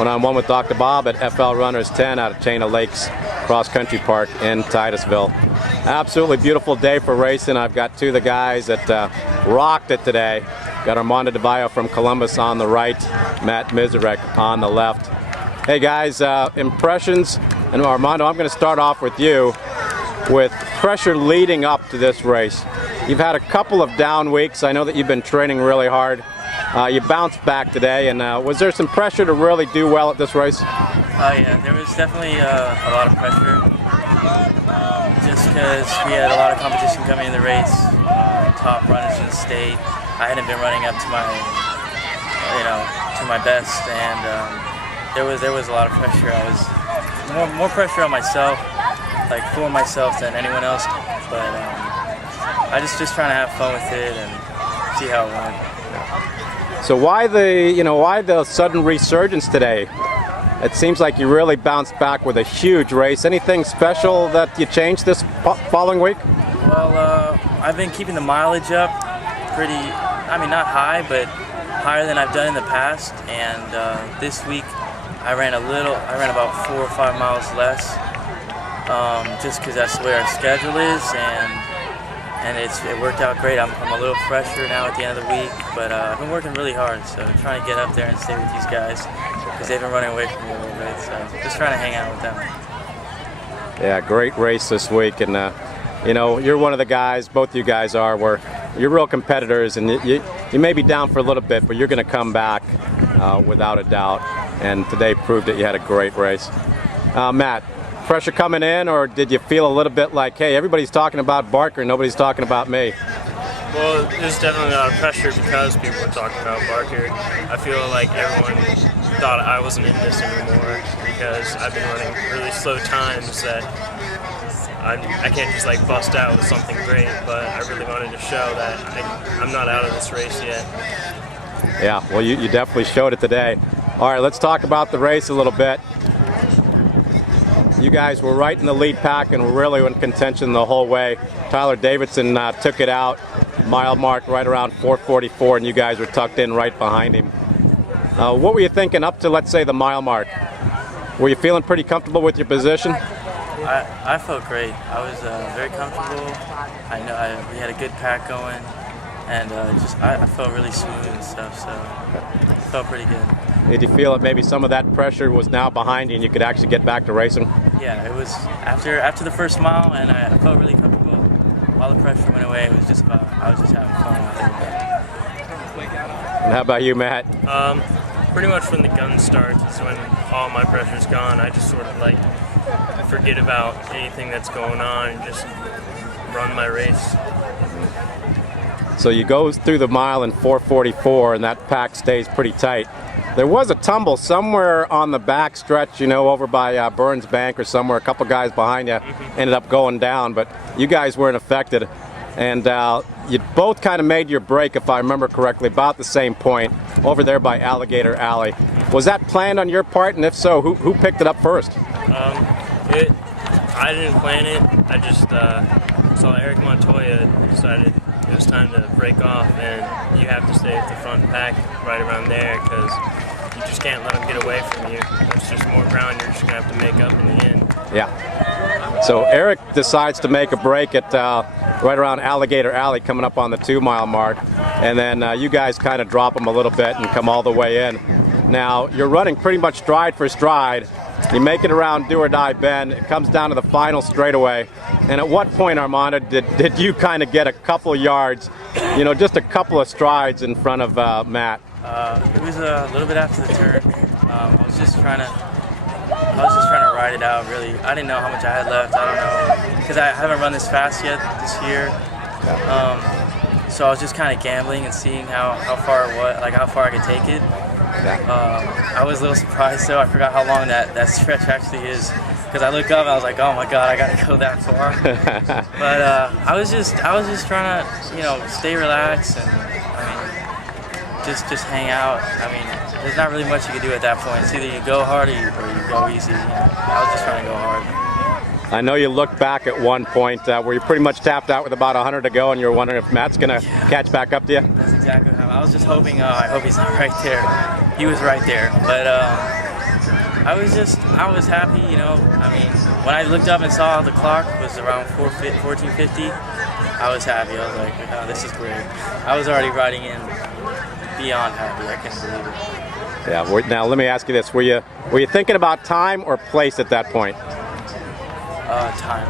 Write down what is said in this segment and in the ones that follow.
one-on-one with Dr. Bob at FL Runners 10 out of Chain of Lakes Cross Country Park in Titusville. Absolutely beautiful day for racing. I've got two of the guys that rocked it today. Got Armando Del Valle from Columbus on the right, Matt Mizereck on the left. Hey guys, impressions, and Armando, I'm going to start off with you with pressure leading up to this race. You've had a couple of down weeks. I know that you've been training really hard. You bounced back today, and was there some pressure to really do well at this race? Oh yeah, there was definitely a lot of pressure. Just because we had a lot of competition coming in the race, top runners in the state. I hadn't been running up to my, to my best, and there was a lot of pressure. I was more pressure on myself, like fooling myself than anyone else. But I just trying to have fun with it and see how it went. So why the sudden resurgence today? It seems like you really bounced back with a huge race. Anything special that you changed this following week? Well, I've been keeping the mileage up pretty, not high, but higher than I've done in the past. And this week I ran about 4 or 5 miles less, just because that's the way our schedule is, and it worked out great. I'm a little fresher now at the end of the week, but I've been working really hard, so trying to get up there and stay with these guys, because they've been running away from me a little bit, so just trying to hang out with them. Yeah, great race this week, and you're one of the guys, both you guys are, where you're real competitors, and you may be down for a little bit, but you're going to come back without a doubt, and today proved that you had a great race. Matt, pressure coming in, or did you feel a little bit like, hey, everybody's talking about Barker, nobody's talking about me? Well, there's definitely a lot of pressure because people were talking about Barker. I feel like everyone thought I wasn't in this anymore because I've been running really slow times that I can't just like bust out with something great, but I really wanted to show that I'm not out of this race yet. Yeah, well, you definitely showed it today. All right, let's talk about the race a little bit. You guys were right in the lead pack and were really in contention the whole way. Tyler Davidson took it out, mile mark right around 4:44, and you guys were tucked in right behind him. What were you thinking up to, let's say, the mile mark? Were you feeling pretty comfortable with your position? I felt great. I was very comfortable. We had a good pack going, and I felt really smooth and stuff, so it felt pretty good. Did you feel that maybe some of that pressure was now behind you and you could actually get back to racing? Yeah, it was after the first mile, and I felt really comfortable. All the pressure went away. It was just I was just having fun with it. And how about you, Matt? Pretty much when the gun starts is when all my pressure's gone. I just sort of like forget about anything that's going on and just run my race. So you go through the mile in 4:44, and that pack stays pretty tight. There was a tumble somewhere on the back stretch, over by Burns Bank or somewhere. A couple guys behind you ended up going down, but you guys weren't affected. And you both kind of made your break, if I remember correctly, about the same point over there by Alligator Alley. Was that planned on your part, and if so, who picked it up first? I didn't plan it. I just saw Eric Montoya decided it was time to break off, and you have to stay at the front pack right around there because you just can't let them get away from you. It's just more ground you're just going to have to make up in the end. Yeah. So Eric decides to make a break at right around Alligator Alley coming up on the 2 mile mark, and then you guys kind of drop him a little bit and come all the way in. Now, you're running pretty much stride for stride. You make it around Do or Die Bend. It comes down to the final straightaway. And at what point, Armando, did you kind of get a couple yards, just a couple of strides in front of Matt? It was a little bit after the turn. I was just trying to ride it out, really. I didn't know how much I had left. I don't know, because I haven't run this fast yet this year. So I was just kind of gambling and seeing how far I could take it. I was a little surprised, though. I forgot how long that stretch actually is, because I looked up and I was like, oh my God, I gotta go that far. But I was just trying to, stay relaxed and just hang out. There's not really much you can do at that point. It's either you go hard or you go easy. I was just trying to go hard. I know you looked back at one point where you pretty much tapped out with about 100 to go, and you were wondering if Matt's going to catch back up to you. That's exactly how I was just hoping. I hope he's not right there. He was right there, but I was happy, you know. I mean, when I looked up and saw the clock was around 14:50, I was happy. I was like, oh, this is great. I was already riding in beyond happy. I couldn't believe it. Yeah. Now let me ask you this: were you thinking about time or place at that point? Time.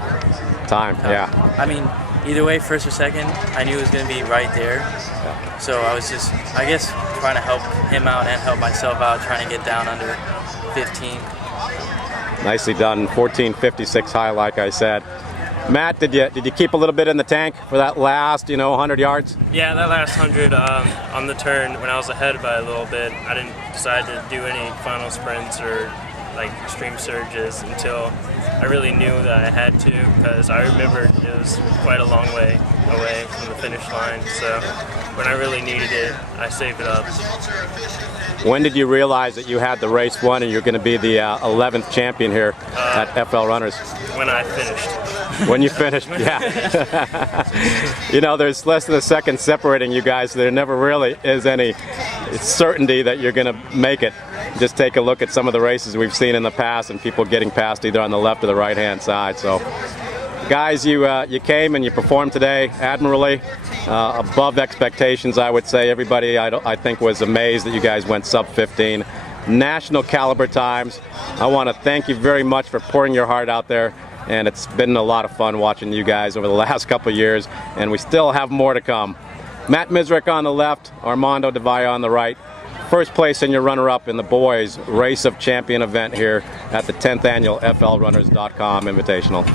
Time. Yeah. I mean, either way, first or second, I knew it was going to be right there. Yeah. So I was just, I guess, trying to help him out and help myself out, trying to get down under 15. Nicely done. 14:56 high, like I said. Matt, did you keep a little bit in the tank for that last, 100 yards? Yeah, that last 100 on the turn, when I was ahead by a little bit, I didn't decide to do any final sprints or like extreme surges until I really knew that I had to, because I remembered it was quite a long way away from the finish line. So when I really needed it, I saved it up. When did you realize that you had the race won and you're going to be the 11th champion here at FL Runners? When I finished. When you finished, yeah. There's less than a second separating you guys, so there never really is any certainty that you're going to make it. Just take a look at some of the races we've seen in the past and people getting past either on the left or the right-hand side. So, guys, you came and you performed today admirably, above expectations, I would say. Everybody, I think, was amazed that you guys went sub 15. National caliber times. I want to thank you very much for pouring your heart out there, and it's been a lot of fun watching you guys over the last couple of years, and we still have more to come. Matt Mizereck on the left, Armando Del Valle on the right. First place and your runner-up in the boys Race of Champion event here at the 10th annual FLRunners.com Invitational.